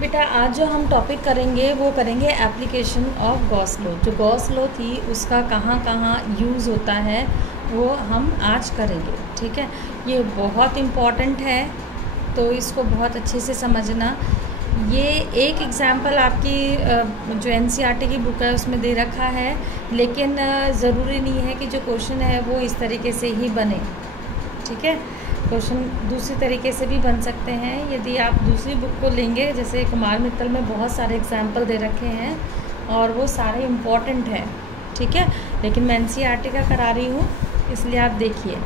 बेटा आज जो हम टॉपिक करेंगे वो करेंगे एप्लीकेशन ऑफ गॉस लॉ। जो गॉस लॉ थी उसका कहाँ कहाँ यूज़ होता है वो हम आज करेंगे। ठीक है, ये बहुत इम्पॉर्टेंट है तो इसको बहुत अच्छे से समझना। ये एक एग्ज़ाम्पल आपकी जो एनसीईआरटी की बुक है उसमें दे रखा है, लेकिन ज़रूरी नहीं है कि जो क्वेश्चन है वो इस तरीके से ही बने। ठीक है, क्वेश्चन दूसरी तरीके से भी बन सकते हैं। यदि आप दूसरी बुक को लेंगे, जैसे कुमार मित्तल में बहुत सारे एग्जाम्पल दे रखे हैं और वो सारे इम्पॉर्टेंट हैं। ठीक है, लेकिन मैं एनसीईआरटी का करा रही हूँ इसलिए आप देखिए।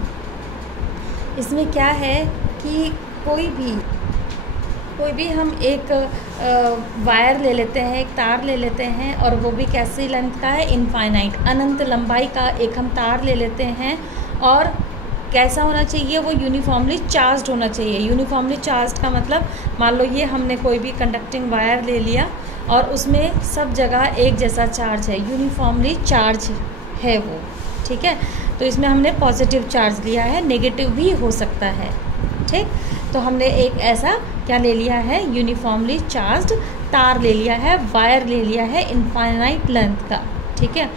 इसमें क्या है कि कोई भी हम एक वायर ले लेते हैं, एक तार ले लेते हैं, और वो भी कैसी लेंथ का है, इनफाइनाइट अनंत लंबाई का एक हम तार ले लेते हैं। और कैसा होना चाहिए, वो यूनिफॉर्मली चार्ज्ड होना चाहिए। यूनिफॉर्मली चार्ज्ड का मतलब, मान लो ये हमने कोई भी कंडक्टिंग वायर ले लिया और उसमें सब जगह एक जैसा चार्ज है, यूनिफॉर्मली चार्ज है वो। ठीक है, तो इसमें हमने पॉजिटिव चार्ज लिया है, नेगेटिव भी हो सकता है। ठीक, तो हमने एक ऐसा क्या ले लिया है, यूनिफॉर्मली चार्ज्ड तार ले लिया है, वायर ले लिया है इनफाइनाइट लेंथ का। ठीक है,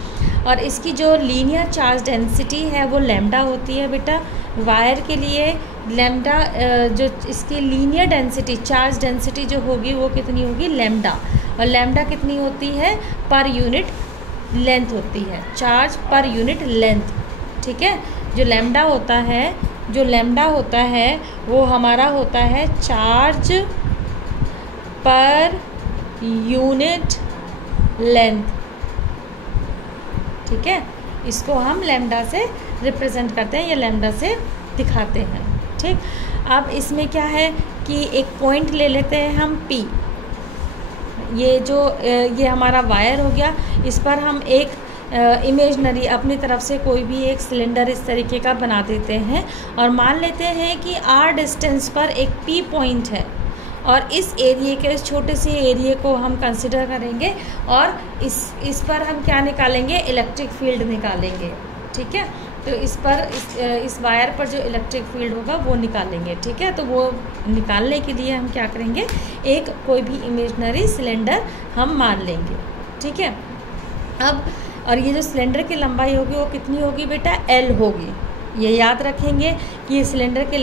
और इसकी जो लीनियर चार्ज डेंसिटी है वो लैम्डा होती है बेटा। वायर के लिए लैम्डा, जो इसकी लीनियर डेंसिटी, चार्ज डेंसिटी जो होगी वो कितनी होगी, लैम्डा। और लैम्डा कितनी होती है, पर यूनिट लेंथ होती है, चार्ज पर यूनिट लेंथ। ठीक है, जो लैम्डा होता है वो हमारा होता है चार्ज पर यूनिट लेंथ। ठीक है, इसको हम लैम्डा से रिप्रेजेंट करते हैं या लैम्डा से दिखाते हैं। ठीक, अब इसमें क्या है कि एक पॉइंट ले लेते हैं हम P। ये हमारा वायर हो गया, इस पर हम एक इमेजनरी अपनी तरफ से कोई भी एक सिलेंडर इस तरीके का बना देते हैं और मान लेते हैं कि R डिस्टेंस पर एक P पॉइंट है और इस एरिए के, इस छोटे से एरिए को हम कंसिडर करेंगे और इस पर हम क्या निकालेंगे, इलेक्ट्रिक फील्ड निकालेंगे। ठीक है, तो इस वायर पर जो इलेक्ट्रिक फील्ड होगा वो निकालेंगे। ठीक है, तो वो निकालने के लिए हम क्या करेंगे, एक कोई भी इमेजनरी सिलेंडर हम मान लेंगे। ठीक है, अब और ये जो सिलेंडर की लंबाई होगी वो कितनी होगी बेटा, L होगी। ये याद रखेंगे कि ये सिलेंडर की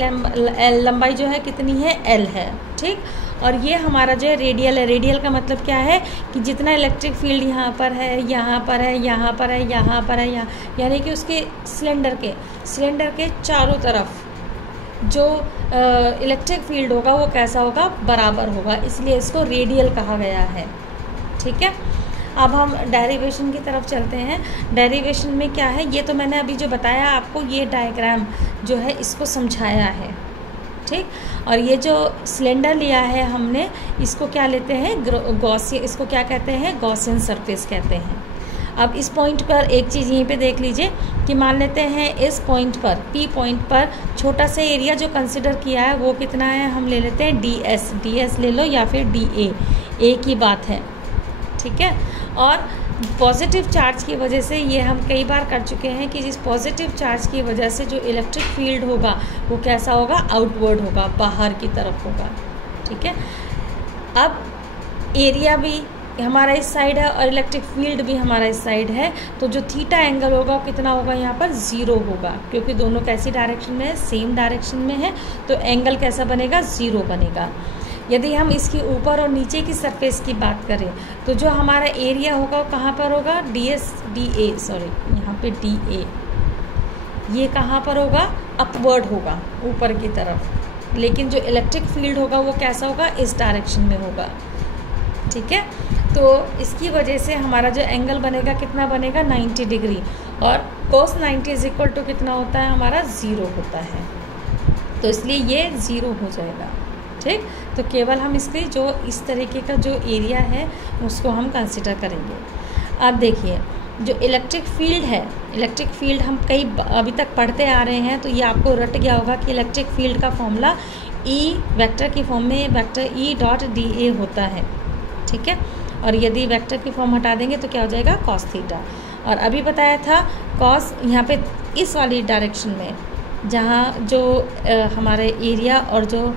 लंबाई जो है कितनी है, L है। ठीक, और ये हमारा जो है रेडियल है। रेडियल का मतलब क्या है कि जितना इलेक्ट्रिक फील्ड यहाँ पर है, यहाँ पर है, यहाँ पर है, यहाँ पर है, यहाँ, यानी कि उसके सिलेंडर के चारों तरफ जो इलेक्ट्रिक फील्ड होगा वो कैसा होगा, बराबर होगा, इसलिए इसको रेडियल कहा गया है। ठीक है, अब हम डेरिवेशन की तरफ चलते हैं। डेरिवेशन में क्या है, ये तो मैंने अभी जो बताया आपको, ये डायग्राम जो है इसको समझाया है। ठीक, और ये जो सिलेंडर लिया है हमने, इसको क्या लेते हैं, गॉसियन, इसको क्या कहते हैं, गॉसियन सरफेस कहते हैं। अब इस पॉइंट पर एक चीज़ यहीं पे देख लीजिए कि मान लेते हैं इस पॉइंट पर, P पॉइंट पर छोटा सा एरिया जो कंसिडर किया है वो कितना है, हम ले लेते हैं DS ले लो या फिर DA, एक ही बात है। ठीक है, और पॉजिटिव चार्ज की वजह से, ये हम कई बार कर चुके हैं कि जिस पॉजिटिव चार्ज की वजह से जो इलेक्ट्रिक फील्ड होगा वो कैसा होगा, आउटवर्ड होगा, बाहर की तरफ होगा। ठीक है, अब एरिया भी हमारा इस साइड है और इलेक्ट्रिक फील्ड भी हमारा इस साइड है, तो जो थीटा एंगल होगा वो कितना होगा, यहाँ पर 0 होगा, क्योंकि दोनों कैसी डायरेक्शन में है, सेम डायरेक्शन में है, तो एंगल कैसा बनेगा, 0 बनेगा। यदि हम इसकी ऊपर और नीचे की सरफेस की बात करें तो जो हमारा एरिया होगा वो कहाँ पर होगा, यहाँ पे DA, ये कहाँ पर होगा, अपवर्ड होगा, ऊपर की तरफ, लेकिन जो इलेक्ट्रिक फील्ड होगा वो कैसा होगा, इस डायरेक्शन में होगा। ठीक है, तो इसकी वजह से हमारा जो एंगल बनेगा कितना बनेगा, 90 डिग्री, और cos 90 इज इक्वल टू कितना होता है, हमारा 0 होता है, तो इसलिए ये 0 हो जाएगा। ठीक, तो केवल हम इसके जो इस तरीके का जो एरिया है उसको हम कंसिडर करेंगे। अब देखिए, जो इलेक्ट्रिक फील्ड है, इलेक्ट्रिक फील्ड हम अभी तक पढ़ते आ रहे हैं, तो ये आपको रट गया होगा कि इलेक्ट्रिक फील्ड का फॉर्मूला E वेक्टर की फॉर्म में वेक्टर E.dA होता है। ठीक है, और यदि वेक्टर की फॉर्म हटा देंगे तो क्या हो जाएगा, cos थीटा। और अभी बताया था cos यहाँ पे इस वाली डायरेक्शन में, जहाँ जो हमारे एरिया और जो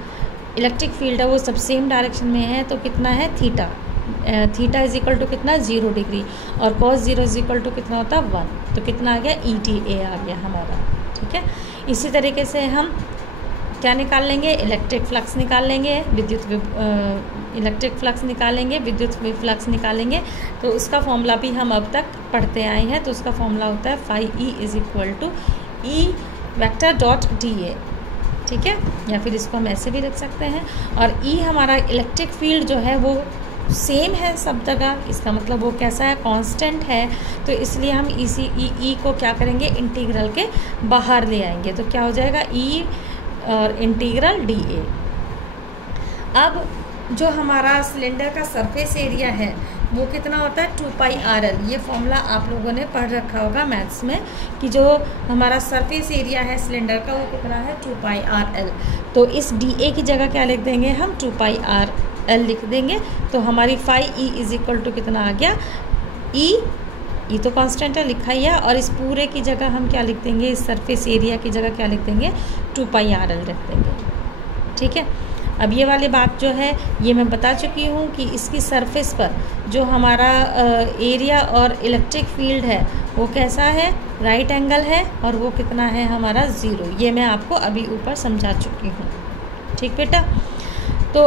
इलेक्ट्रिक फील्ड है वो सब सेम डायरेक्शन में है, तो कितना है theta, theta is equal to कितना 0 डिग्री, और cos 0 इज इक्वल टू कितना होता है 1, तो कितना आ गया ETA आ गया हमारा। ठीक है, इसी तरीके से हम क्या निकाल लेंगे, इलेक्ट्रिक फ्लक्स निकाल लेंगे, इलेक्ट्रिक फ्लक्स निकालेंगे, विद्युत फ्लक्स निकालेंगे। तो उसका फॉर्मूला भी हम अब तक पढ़ते आए हैं, तो उसका फॉर्मूला होता है phi E is equal to E vector dot DA। ठीक है, या फिर इसको हम ऐसे भी रख सकते हैं। और E हमारा इलेक्ट्रिक फील्ड जो है वो सेम है सब जगह, इसका मतलब वो कैसा है, कांस्टेंट है, तो इसलिए हम इसी ई को क्या करेंगे, इंटीग्रल के बाहर ले आएंगे, तो क्या हो जाएगा E और इंटीग्रल DA। अब जो हमारा सिलेंडर का सरफेस एरिया है वो कितना होता है 2πRL। ये फॉर्मूला आप लोगों ने पढ़ रखा होगा मैथ्स में कि जो हमारा सरफेस एरिया है सिलेंडर का वो कितना है 2πRL। तो इस DA की जगह क्या लिख देंगे हम 2πRL लिख देंगे। तो हमारी phi E is equal to कितना आ गया E तो कांस्टेंट है लिखा ही है, और इस पूरे की जगह हम क्या लिख देंगे, इस सरफेस एरिया की जगह क्या लिख देंगे 2πRL लिख देंगे। ठीक है, अब ये वाली बात जो है ये मैं बता चुकी हूँ कि इसकी सरफेस पर जो हमारा एरिया और इलेक्ट्रिक फील्ड है वो कैसा है, राइट एंगल है, और वो कितना है हमारा 0। ये मैं आपको अभी ऊपर समझा चुकी हूँ। ठीक बेटा, तो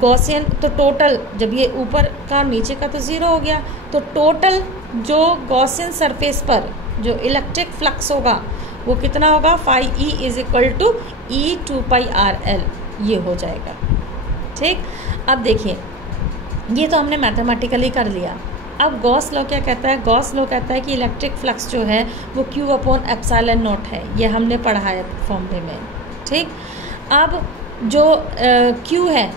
गॉसियन तो टोटल जब ये ऊपर का नीचे का तो 0 हो गया, तो टोटल जो गॉसियन सरफेस पर जो इलेक्ट्रिक फ्लक्स होगा वो कितना होगा, phi E is equal to E 2πRL ये हो जाएगा। ठीक, अब देखिए ये तो हमने मैथमेटिकली कर लिया। अब गॉस लॉ क्या कहता है, गॉस लॉ कहता है कि इलेक्ट्रिक फ्लक्स जो है वो Q/ε0 है, ये हमने पढ़ा है फॉर्मूले में। ठीक, अब जो Q है